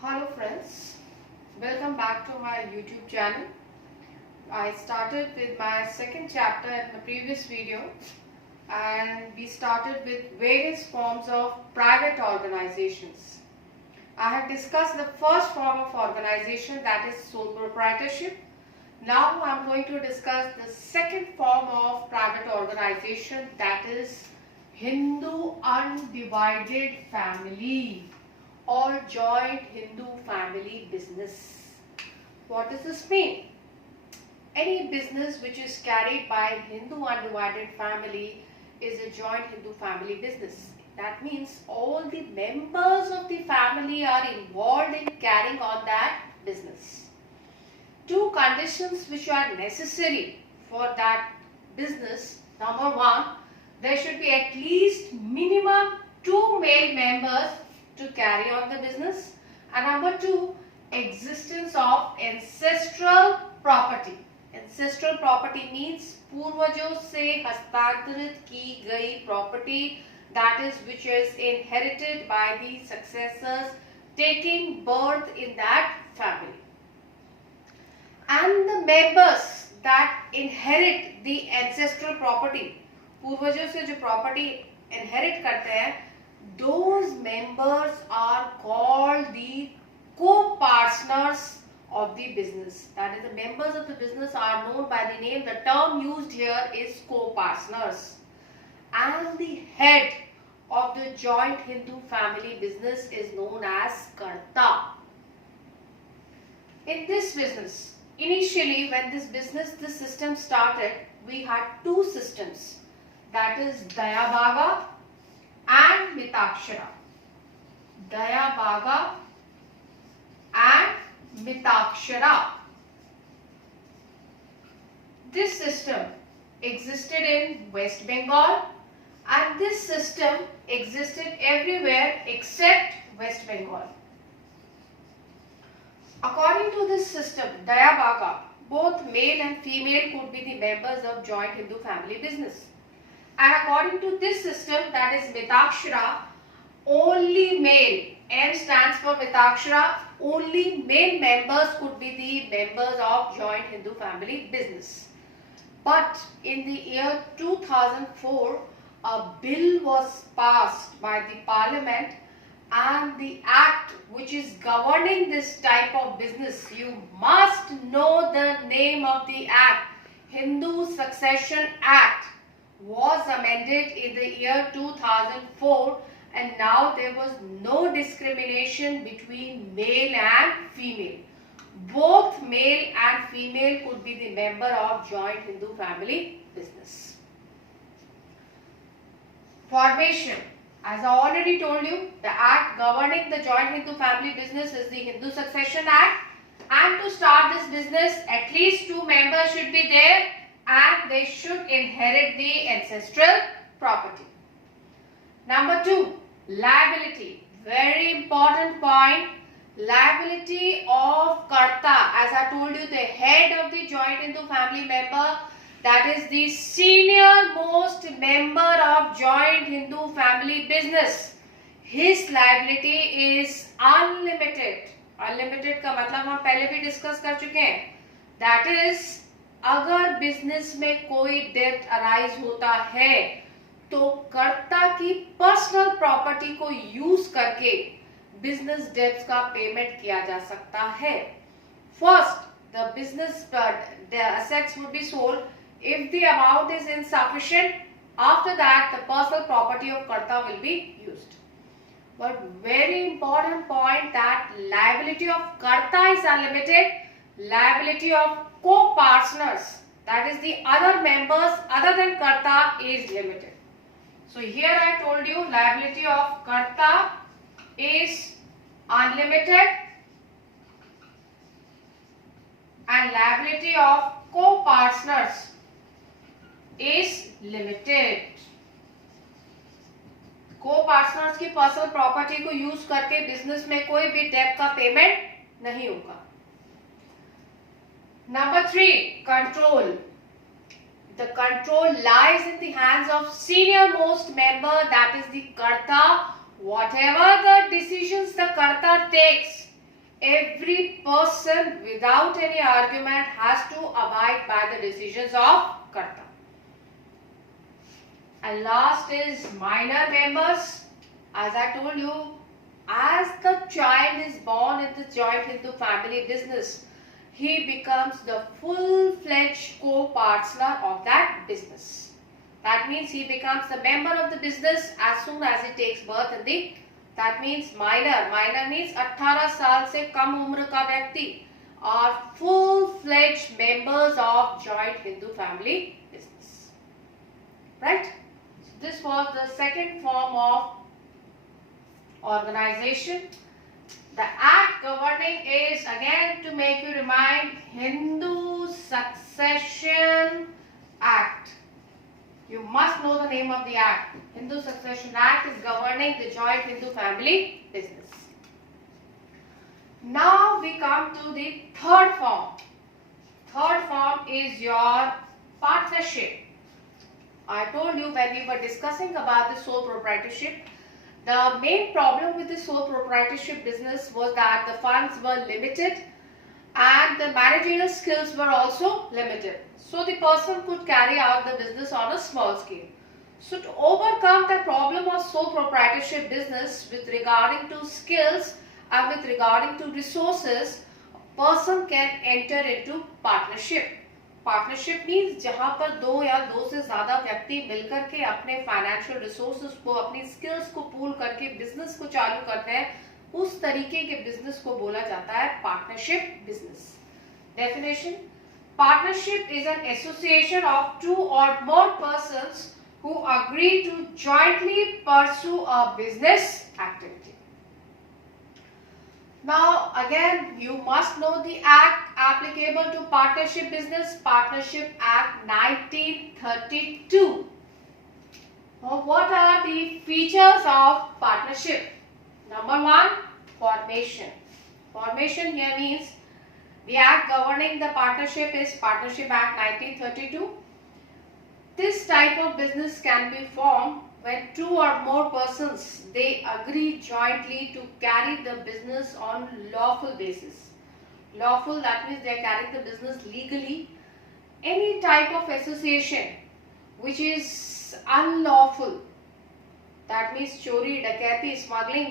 Hello friends, welcome back to my YouTube channel. I started with my second chapter in the previous video and we started with various forms of private organizations. I have discussed the first form of organization, that is sole proprietorship. Now I am going to discuss the second form of private organization, that is Hindu undivided family or joint Hindu family business. What does this mean? Any business which is carried by Hindu undivided family is a joint Hindu family business. That means all the members of the family are involved in carrying on that business. Two conditions which are necessary for that business. Number one, there should be at least minimum 2 male members to carry on the business, and number two, existence of ancestral property. Ancestral property means पूर्वजों से हस्तांतरित की गई property, that is which is inherited by the successors taking birth in that family. And the members that inherit the ancestral property, पूर्वजों से जो property inherit करते हैं, those members are called the co-partners of the business. That is, the members of the business are known by the name, the term used here is co-partners. And the head of the joint Hindu family business is known as Karta. In this business, initially when this system started, we had two systems, that is Daya and Mitakshara. Daya and Mitakshara. This system existed in West Bengal and this system existed everywhere except West Bengal. According to this system, Daya both male and female could be the members of joint Hindu family business. And according to this system, that is Mitakshara, only male, M stands for Mitakshara, only male members could be the members of joint Hindu family business. But in the year 2004, a bill was passed by the parliament, and the act which is governing this type of business, you must know the name of the act, Hindu Succession Act, was amended in the year 2004, and now there was no discrimination between male and female. Both male and female could be the member of joint Hindu family business. Formation. As I already told you, the act governing the joint Hindu family business is the Hindu Succession Act, and to start this business, at least 2 members should be there and they should inherit the ancestral property. Number 2, liability. Very important point. Liability of Karta. As I told you, the head of the joint Hindu family member, that is the senior most member of joint Hindu family business. His liability is unlimited. Unlimited का मतलब हम पहले भी discuss कर चुके हैं. That is, अगर business में कोई डेट अराइज होता है तो कर्ता की पर्सनल प्रॉपर्टी को यूज करके बिजनेस डेट्स का पेमेंट किया जा सकता है. First, the business the assets would be sold if the amount is insufficient. After that, the personal property of Karta will be used. But very important point, that liability of Karta is unlimited. Liability of co-partners, that is the other members other than Karta, is limited. So here I told you liability of Karta is unlimited and liability of co-partners is limited. Co-partners की personal property को use करके business में कोई भी date का payment नहीं होगा. Number 3, control. The control lies in the hands of senior most member, that is the Karta. Whatever the decisions the Karta takes, every person without any argument has to abide by the decisions of Karta. And last is minor members. As I told you, as the child is born in the joint Hindu family business, he becomes the full-fledged co-partner of that business. That means he becomes the member of the business as soon as he takes birth in the, that means minor means 18 साल से कम उम्र का व्यक्ति are full-fledged members of joint Hindu family business. Right? So this was the second form of organization. The act governing is, again to make you remind, Hindu Succession Act. You must know the name of the act. Hindu Succession Act is governing the joint Hindu family business. Now we come to the third form. Third form is your partnership. I told you when we were discussing about the sole proprietorship, the main problem with the sole proprietorship business was that the funds were limited and the managerial skills were also limited. So the person could carry out the business on a small scale. So to overcome the problem of sole proprietorship business with regarding to skills and with regarding to resources, a person can enter into partnership. Partnership means जहां पर दो या दो से ज्यादा व्यक्ति मिलकर के अपने फाइनेंशियल रिसोर्सेज को, अपनी स्किल्स को पूल करके बिजनेस को चालू करते हैं, उस तरीके के बिजनेस को बोला जाता है partnership business. Definition: partnership is an association of two or more persons who agree to jointly pursue a business activity. Now again, you must know the act applicable to partnership business, Partnership Act 1932. Now what are the features of partnership? Number one, formation. Formation here means the act governing the partnership is Partnership Act 1932. This type of business can be formed when two or more persons, they agree jointly to carry the business on lawful basis. Lawful, that means they are carrying the business legally. Any type of association which is unlawful, that means चोरी, डकैती, smuggling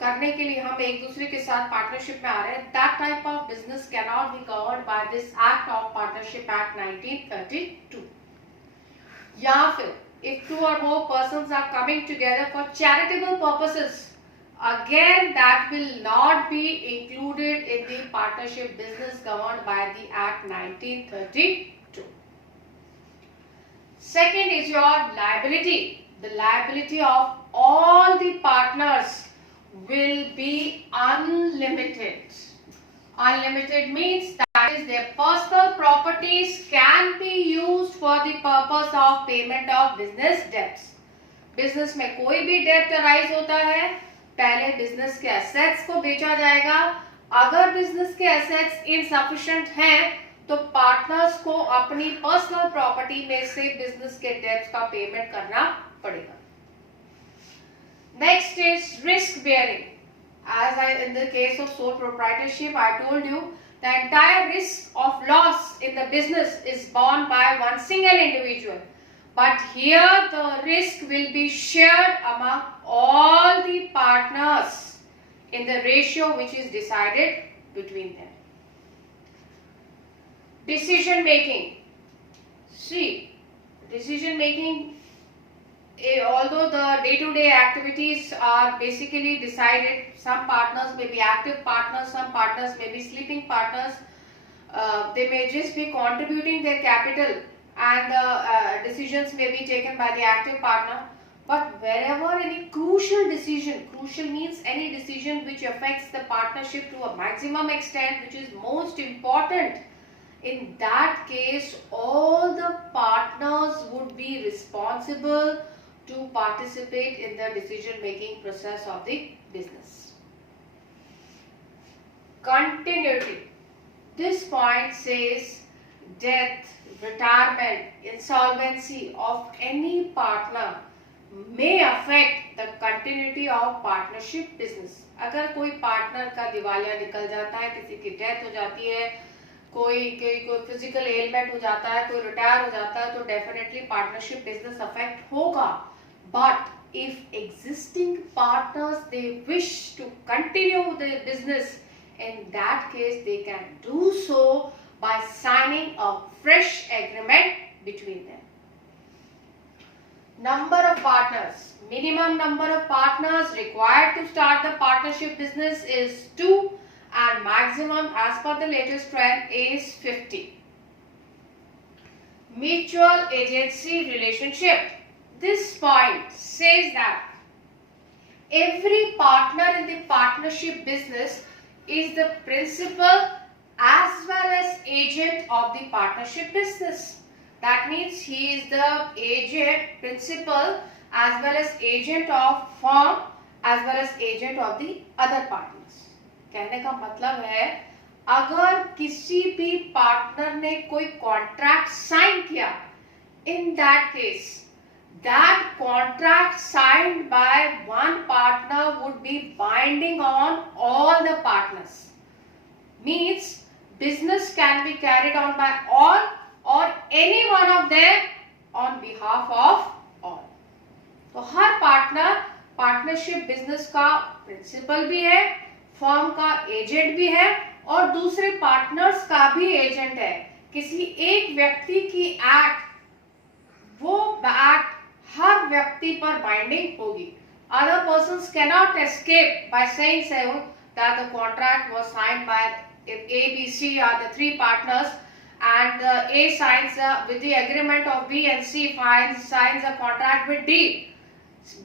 करने के लिए हम एक दूसरे के साथ पार्टनरशिप में आ रहे हैं, that type of business cannot be covered by this Act of Partnership Act 1932. या फिर if two or more persons are coming together for charitable purposes, again that will not be included in the partnership business governed by the Act 1932. Second is your liability. The liability of all the partners will be unlimited. Unlimited means that is their personal properties can be used for the purpose of payment of business debts. Business में कोई भी debt arise होता है, पहले business के assets को बेचा जाएगा. अगर business के assets insufficient हैं, तो partners को अपनी personal property में से business के debts का payment करना पड़ेगा. Next is risk bearing. In the case of sole proprietorship, I told you the entire risk of loss in the business is borne by one single individual. But here the risk will be shared among all the partners in the ratio which is decided between them. Decision making. See, decision making, although the day-to-day activities are basically decided, some partners may be active partners, some partners may be sleeping partners, they may just be contributing their capital and decisions may be taken by the active partner. But wherever any crucial decision, crucial means any decision which affects the partnership to a maximum extent, which is most important, in that case all the partners would be responsible to participate in the decision-making process of the business. Continuity. This point says death, retirement, insolvency of any partner may affect the continuity of partnership business. अगर कोई partner का दिवालिया निकल जाता है, किसी की death हो जाती है, कोई फिजिकल एलिमेंट हो जाता है, कोई रिटायर हो जाता है, तो डेफिनेटली पार्टनरशिप बिजनेस अफेक्ट होगा. But if existing partners they wish to continue the business, in that case they can do so by signing a fresh agreement between them. Number of partners. Minimum number of partners required to start the partnership business is 2, and maximum as per the latest trend is 50. Mutual agency relationship. This point says that every partner in the partnership business is the principal as well as agent of the partnership business. That means he is the agent, principal as well as agent of firm as well as agent of the other partners. कहने का मतलब है, अगर किसी भी partner ने कोई contract sign किया, in that case that contract signed by one partner would be binding on all the partners. Means business can be carried on by all or any one of them on behalf of all. तो हर partner partnership business का principal भी है, firm का agent भी है और दूसरे partners का भी एजेंट है. किसी एक व्यक्ति की एक्ट, वो एक्ट हर व्यक्ति पर बाइंडिंग होगी. Other persons cannot escape by saying so that the contract was signed by if A, B, C are the three partners, and A signs with the agreement of B and C signs a contract with D.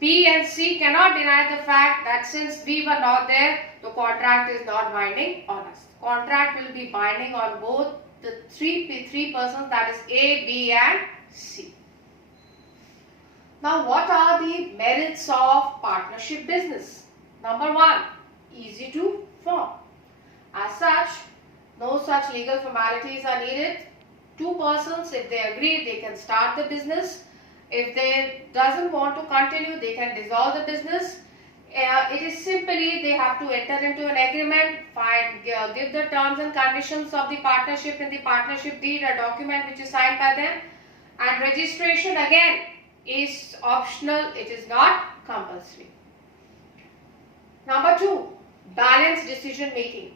B and C cannot deny the fact that since we were not there, the contract is not binding on us. Contract will be binding on both the three persons, that is A, B and C. Now, what are the merits of partnership business? Number 1, easy to form. As such, no such legal formalities are needed. Two persons, if they agree, they can start the business. If they doesn't want to continue, they can dissolve the business. It is simply they have to enter into an agreement, give the terms and conditions of the partnership in the partnership deed, a document which is signed by them, and registration again is optional, it is not compulsory. Number 2, balanced decision making.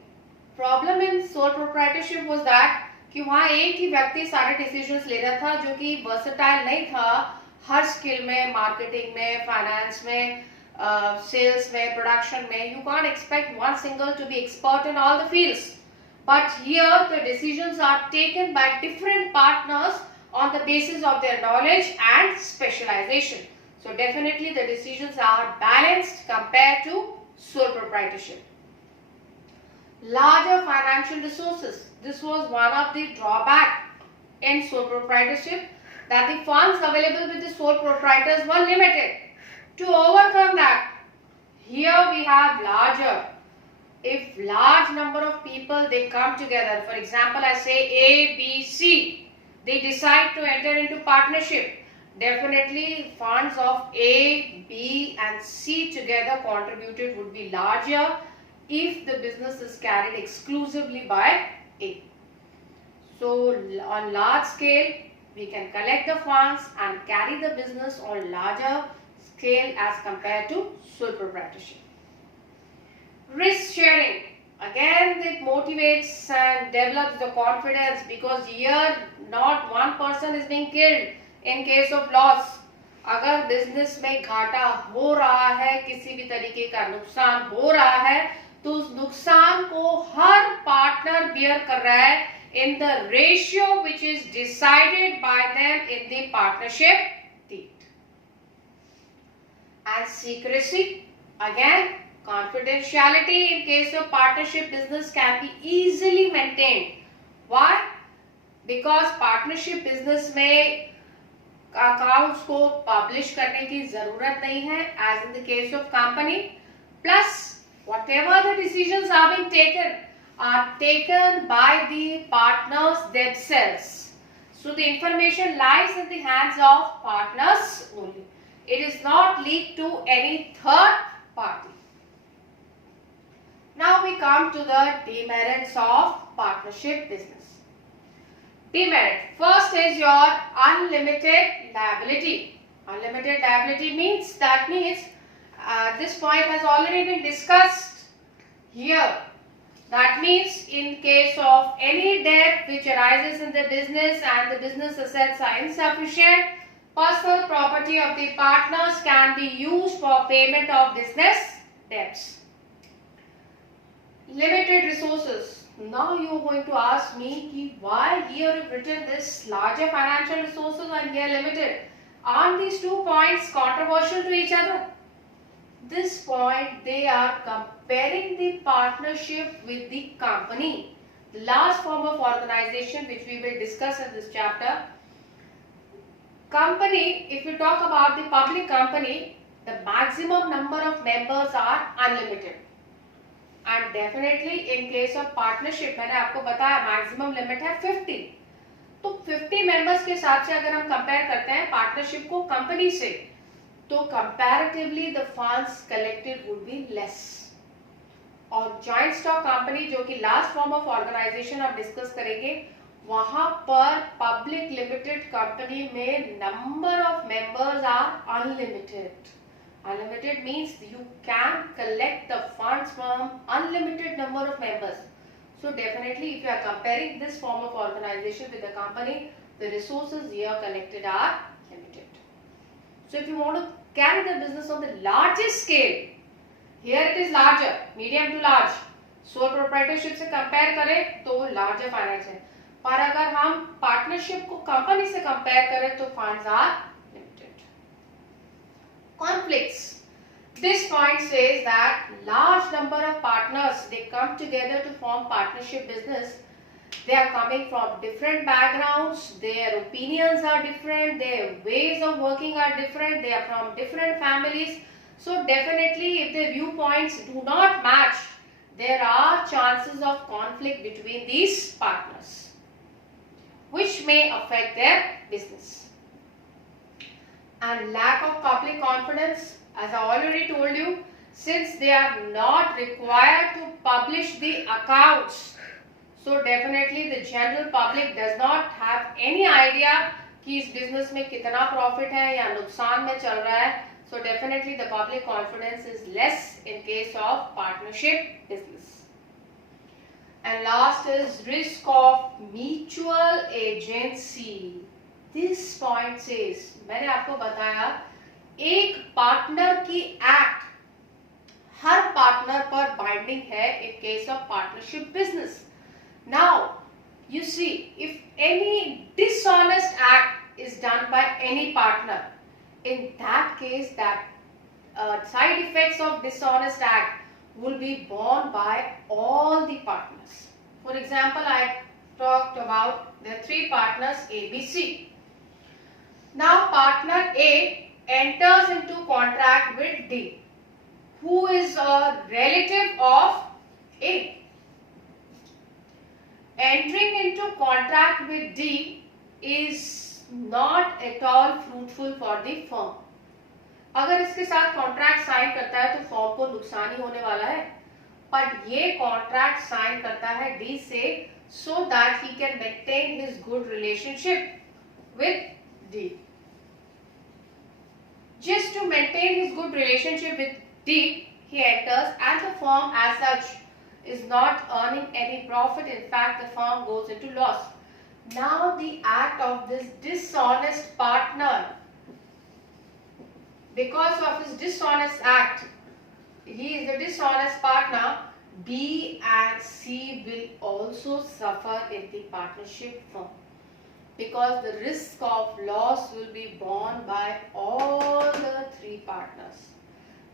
Problem in sole proprietorship was that कि वहाँ एक ही व्यक्ति सारे decisions ले रहा था, जो कि वर्सेटाइल नहीं था हर स्किल में, मार्केटिंग में, फाइनेंस में, सेल्स में, प्रोडक्शन में. You can't expect one single to be expert in all the fields. But here the decisions are taken by different partners on the basis of their knowledge and specialization. So definitely the decisions are balanced compared to sole proprietorship. Larger financial resources. This was one of the drawbacks in sole proprietorship, that the funds available with the sole proprietors were limited. To overcome that, here we have larger. If large number of people they come together, for example, I say A, B, C, they decide to enter into partnership. Definitely funds of A, B and C together contributed would be larger if the business is carried exclusively by A. So on large scale, we can collect the funds and carry the business on larger scale as compared to sole proprietorship. Risk sharing. Again, it motivates and develops the confidence, because here not one person is being killed in case of loss. अगर business में घाटा हो रहा है, किसी भी तरीके का नुकसान हो रहा है, तो उस नुकसान को हर पार्टनर बियर कर रहा है in the ratio which is decided by them in the partnership deed. And secrecy, again, confidentiality in case of partnership business can be easily maintained. Why? Because partnership business में accounts को publish करने की जरूरत नहीं है, as in the case of company. Plus, whatever the decisions are being taken are taken by the partners themselves. So the information lies in the hands of partners only. It is not leaked to any third party. Now we come to the demerits of partnership business. Demerit. First is your unlimited liability. Unlimited liability means, this point has already been discussed here. That means in case of any debt which arises in the business and the business assets are insufficient, personal property of the partners can be used for payment of business debts. Limited resources. Now you are going to ask me why here you've written this larger financial resources and here limited. Aren't these 2 points controversial to each other? This point, they are comparing the partnership with the company. The last form of organization which we will discuss in this chapter. Company, if we talk about the public company, the maximum number of members are unlimited. And definitely in case of partnership, मैंने आपको बताया maximum limit है 50. तो 50 members के हिसाब से अगर हम compare करते हैं partnership को company से, तो comparatively the funds collected would be less. और joint stock company जो कि last form of organization आप discuss करेंगे, वहाँ पर public limited company में number of members are unlimited. Unlimited means you can collect the funds from unlimited number of members. So definitely if you are comparing this form of organization with the company, the resources here collected are limited. So if you want to carry the business on the largest scale, here it is larger, medium to large. Sole proprietorship से compare करें तो larger finance है. पर अगर हम partnership को company से compare करें तो funds are conflicts. This point says that large number of partners, they come together to form partnership business. They are coming from different backgrounds, their opinions are different, their ways of working are different, they are from different families. So definitely if their viewpoints do not match, there are chances of conflict between these partners, which may affect their business. And lack of public confidence, as I already told you, since they are not required to publish the accounts, so definitely the general public does not have any idea कि इस business में कितना profit है या नुकसान में चल रहा है. So definitely the public confidence is less in case of partnership business. And last is risk of mutual agency. This point says, मैंने आपको बताया एक पार्टनर की एक्ट हर पार्टनर पर बाइंडिंग है in case of partnership business. Now you see, if any dishonest act is done by any partner, in that case that side effects of dishonest act will be borne by all the partners. For example, I talked about the 3 partners A, B, C. Now partner A enters into contract with D, who is a relative of A. Entering into contract with D is not at all fruitful for the firm. अगर इसके साथ contract sign करता है तो firm को नुकसान ही होने वाला है, पर ये कॉन्ट्रैक्ट साइन करता है डी से so that he can maintain his good relationship with D. Just to maintain his good relationship with D, he enters and the firm as such is not earning any profit. In fact, the firm goes into loss. Now the act of this dishonest partner, because of his dishonest act, he is the dishonest partner, B and C will also suffer in the partnership firm, because the risk of loss will be borne by all the 3 partners.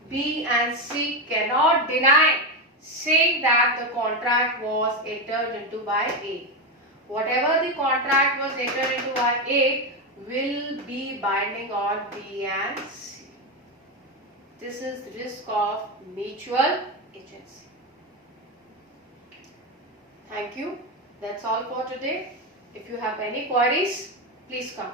B and C cannot deny saying that the contract was entered into by A. Whatever the contract was entered into by A will be binding on B and C. This is the risk of mutual agency. Thank you. That's all for today. If you have any queries, please come.